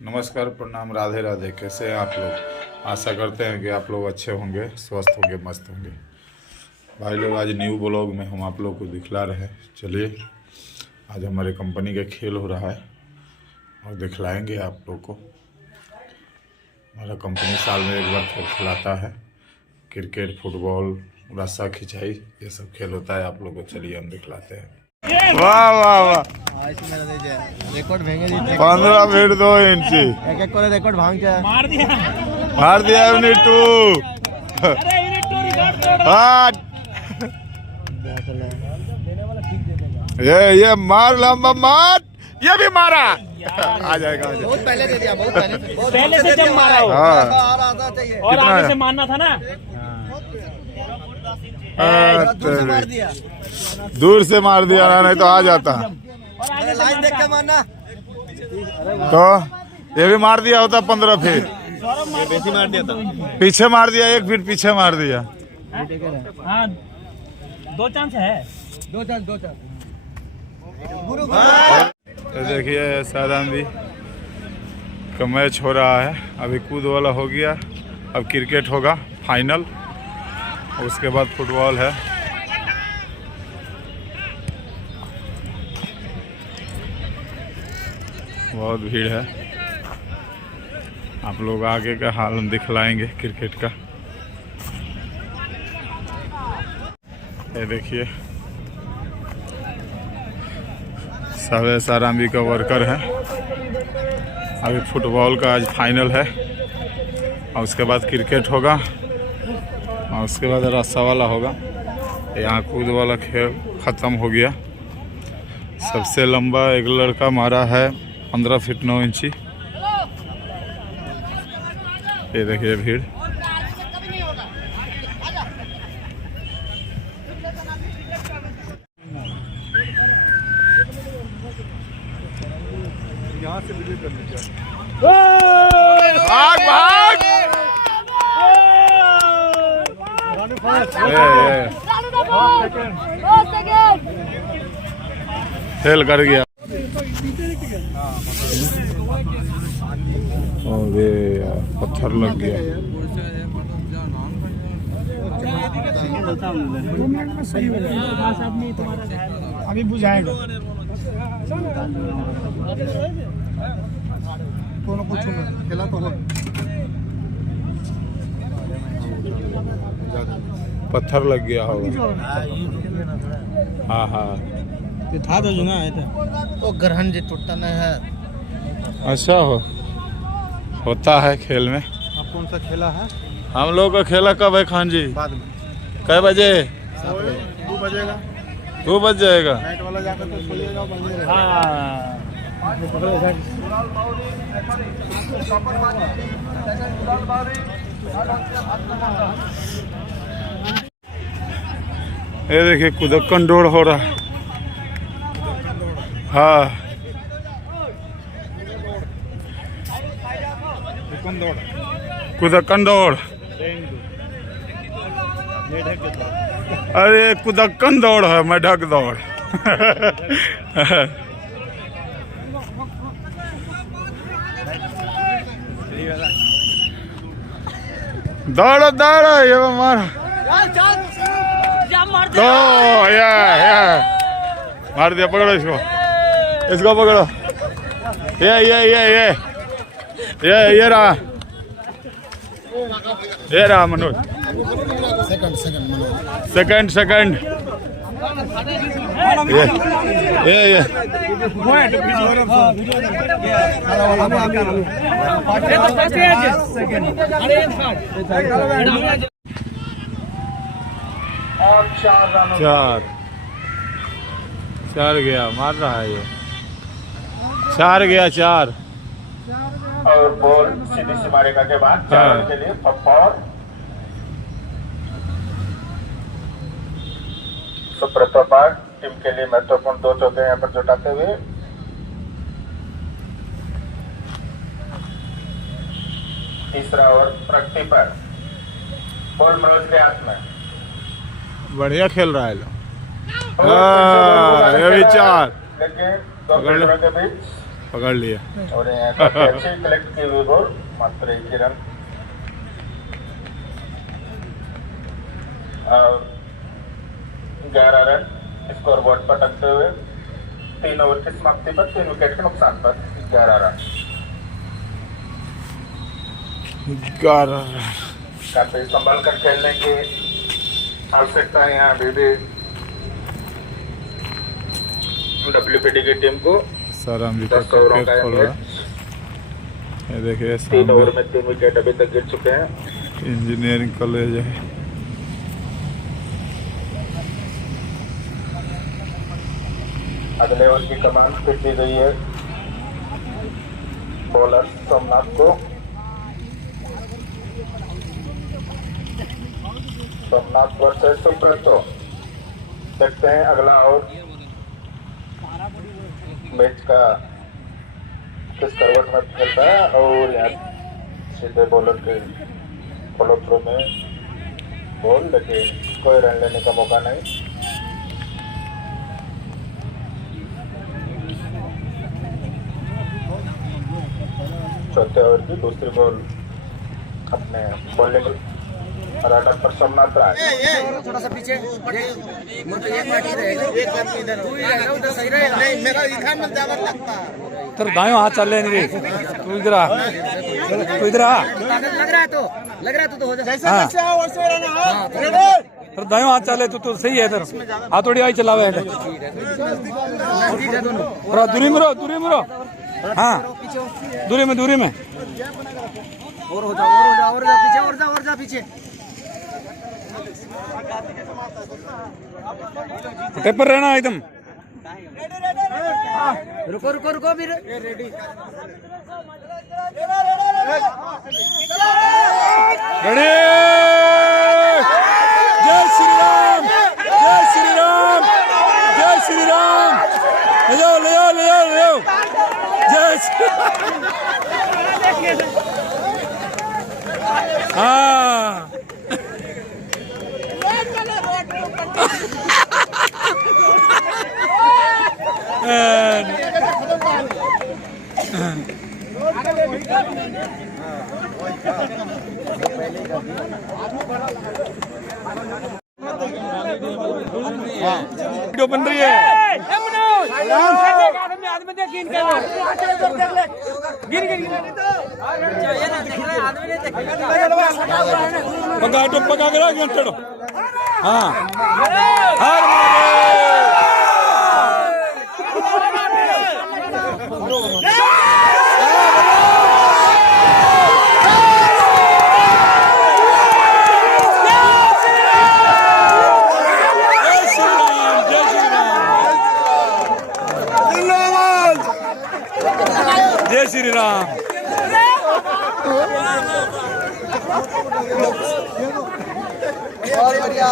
नमस्कार, प्रणाम, राधे राधे। कैसे हैं आप लोग? आशा करते हैं कि आप लोग अच्छे होंगे, स्वस्थ होंगे, मस्त होंगे। भाई लोग, आज न्यू ब्लॉग में हम आप लोग को दिखला रहे हैं। चलिए, आज हमारे कंपनी का खेल हो रहा है और दिखलाएंगे आप लोग को। हमारा कंपनी साल में एक बार खेल खिलाता है। क्रिकेट, फुटबॉल, रस्सा खिंचाई, ये सब खेल होता है आप लोग को। चलिए हम दिखलाते हैं। वाह वाह वाह, रेकॉर्ड भेंगे 15 फीट 2 इंच एक एक करे रेकॉर्ड भांग के मार दिया यूनिट 2। ये मार, लंबा मार, ये भी मारा। आ जाएगा। बहुत पहले दे दिया, बहुत पहले से जब मारा हो। चाहिए और आगे से मारना था ना। मार दिया, दूर से मार दिया ना, नहीं तो आ जाता। लाइन देख के मारना। तो ये भी मार दिया होता 15 फीट। बेसी मार दिया था, पीछे मार दिया, 1 फीट पीछे मार दिया। हाँ, 2 चांस है। 2 चांस। तो देखिए, सादांदी का मैच हो रहा है। अभी कूद वाला हो गया, अब क्रिकेट होगा फाइनल, उसके बाद फुटबॉल है। बहुत भीड़ है। आप लोग आगे का हाल हम दिखलाएंगे क्रिकेट का। ये देखिए, सब सारामी का वर्कर है। अभी फुटबॉल का आज फाइनल है और उसके बाद क्रिकेट होगा और उसके बाद रस्सा वाला होगा। यहाँ कूद वाला खेल ख़त्म हो गया। सबसे लंबा एक लड़का मारा है 15 फीट 9 इंची। ये देखिए भीड़। यहाँ से वीडियो कर लीजिए। भाग भाग। फेल कर गया। और ये पत्थर लग गया। अभी बुझाएगा। कोनो कुछ नहीं खेला तो हो। पत्थर लग गया होगा। हाँ हाँ, था तो ना तो ग्रहण जो टूटता नहीं है। ऐसा होता है खेल में। आप कौन सा खेला है? हम लोग का खेला कब है खान जी? बाद में कै बजे? 2 बजेगा। 2 बज जाएगा। नाइट वाला जाकर तो सोइएगा। ये देखिए, कुदक्कन दौड़ हो रहा है। हाँ, कुदक्कन दौड़। अरे कुदक्कन दौड़ है, मेढक दौड़। दौड़ो दौड़ो, ये मार दो। ये मार दिया। पकड़ो इसको पकड़ो। ये रहा मनोज। सेकंड ये चार गया, मार रहा है ये। 4 गया, 4। और बॉल सीधी से मारेगा के बाद 4 के लिए फॉर सुब्रत पार्क टीम के लिए महत्वपूर्ण 2 चौके यहाँ पर जुटाते हुए तीसरा ओवर प्रगति पर बॉल मनोज के हाथ में। बढ़िया खेल रहा है। ये भी 4 पकड़ लिया। और यहाँ काफी अच्छी कलेक्ट की हुई बॉल, मात्र 1 ही रन। और 11 रन स्कोर बोर्ड पर टकते हुए 3 ओवर की समाप्ति पर 3 विकेट के नुकसान पर 11 रन। काफी संभल कर खेलने की आवश्यकता है यहाँ अभी भी WPD की टीम को। सरम 10 ओवरों का खोल रहा है। ये देखिए 3 ओवर सामने में 3 विकेट अभी तक गिर चुके हैं। इंजीनियरिंग कॉलेज है। अगले ओवर की कमान फिर दी गई है बॉलर सोमनाथ को। सोमनाथ वर्सेस सुब्रतो। देखते हैं अगला ओवर मैच का किस करवट में खेलता है। और यहाँ सीधे बॉलर के फॉलो थ्रू में बॉल, लेकिन कोई रन लेने का मौका नहीं। चौथे ओवर की दूसरी बॉल अपने बॉलिंग राडर पर सोमनाथ राय। थोड़ा सा पीछे एक बार रहेगा, एक बार इधर तू ही रहेगा, उधर सही रहेगा। नहीं, मेरा इधर में ज्यादा लगता है। तेरे दाएं हाथ चल रहे नहीं तू इधर आ, तू इधर आ। लग रहा है तो हो जाए। हाँ तेरे दाएं हाथ चल रहे तो सही है। तेरे हाथ थोड़ी आई चलावे है। थोड़ा दूरी में रहो। हाँ दूरी में और हो जा और जा पीछे। पेपर रहना एकदम। रुको भी रेडी। रेडी। जय श्री राम, जय श्री राम, जय श्री राम। ले जाओ। जय श्री हाँ वीडियो बन रही है। पका के चढ़ो। हाँ जय श्री राम। बहुत बढ़िया।